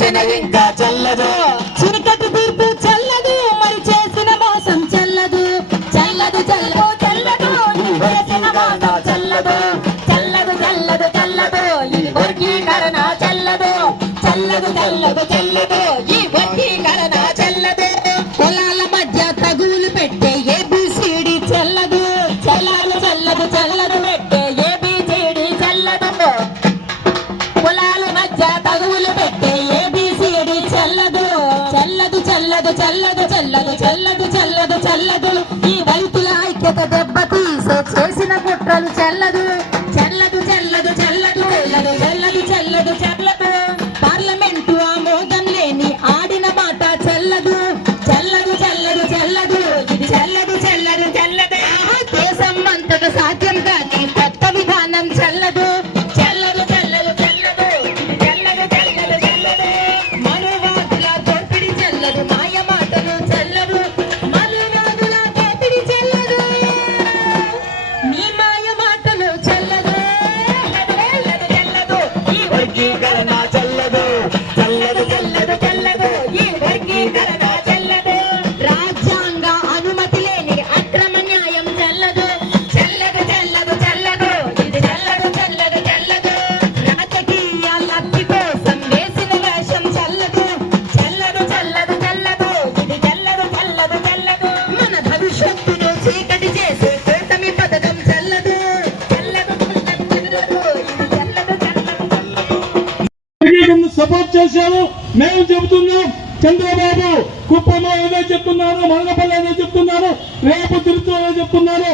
వంచన ఇంకా చల్లదు. చిరుకటి తీర్పు చల్లదు. మరి చేసిన మోసం చల్లదు. చల్లదు చల్లదు చల్లదు. చేసిన మోసం చల్లదు. చల్లదు చల్లదు చల్లదు. ఈ వర్గీకరణ చల్లదు. చల్లదు చల్లదు చెల్లదు. చల్లదు చల్లదు చల్లదు చల్లదు చల్లదు చల్లదు. ఈ రైతుల ఐక్యత దెబ్బతీసే చేసిన కుట్రలు చల్లదు. సపోర్ట్ చేశారు. మేము చెబుతున్నాం చంద్రబాబు కుప్పంలో ఏదో చెప్తున్నారు మరణపల్లి ఏదో చెప్తున్నారు రేపు తిరుపతిలో ఏదో చెప్తున్నారు.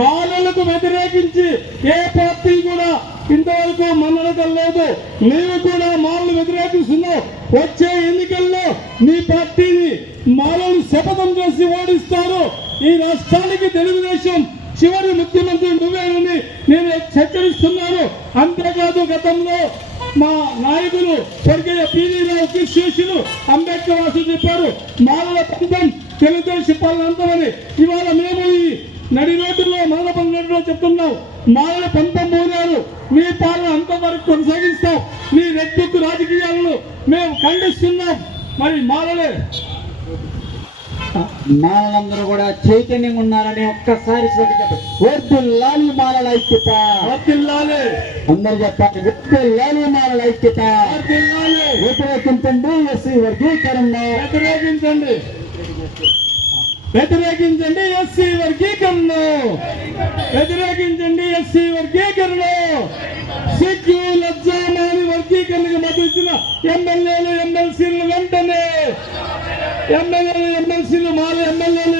మాలలకు వ్యతిరేకించి ఏ పార్టీ కూడా ఇంతవరకు మన్నడటం లేదు. నీవు కూడా మాలను వ్యతిరేకిస్తున్నావు వచ్చే ఎన్నికల్లో నీ పార్టీని మాలను శపథం చేసి ఓడిస్తారు. ఈ రాష్ట్రానికి తెలుగుదేశం చివరి ముఖ్యమంత్రి నువ్వేనని నేను హెచ్చరిస్తున్నాను. అంతేకాదు గతంలో మా నాయకులు స్వర్గీయ పీవీ రావు శిష్యులు అంబేద్కర్ వాసు చెప్పారు మానవ పంతం తెలుగుదేశం పాలనంతమని ఇవాళ మేము ఈ నడి రోడ్డులో మాలల నడిలో చెప్తున్నాం. మానవ పంతం మోనారు. మీ పాలన అంతవరకు కొనసాగిస్తాం. మీ రెడ్డుకు రాజకీయాలను మేము ఖండిస్తున్నాం. మరి మాలలే మాలలందరూ కూడా చైతన్యంగా ఉన్నారని ఒక్కసారి మాలల ఐక్యత. అందరు వర్దిల్లాలి మాలల ఐక్యత. వ్యతిరేకించండి. ఎస్సీ వర్గీకరణ వ్యతిరేకించండి. వ్యతిరేకించండి ఎస్సీ వర్గీకరణ వ్యతిరేకించండి ఎస్సీ వర్గీకరణ సిగ్గు లజ్జామాని వర్గీకరణకు మద్దతు ఇచ్చిన ఎమ్మెల్యేలు ఎమ్మెల్సీలు వెంటనే ఎమ్మెల్యేలు ఎమ్మెల్సీలు మాల ఎమ్మెల్యేలు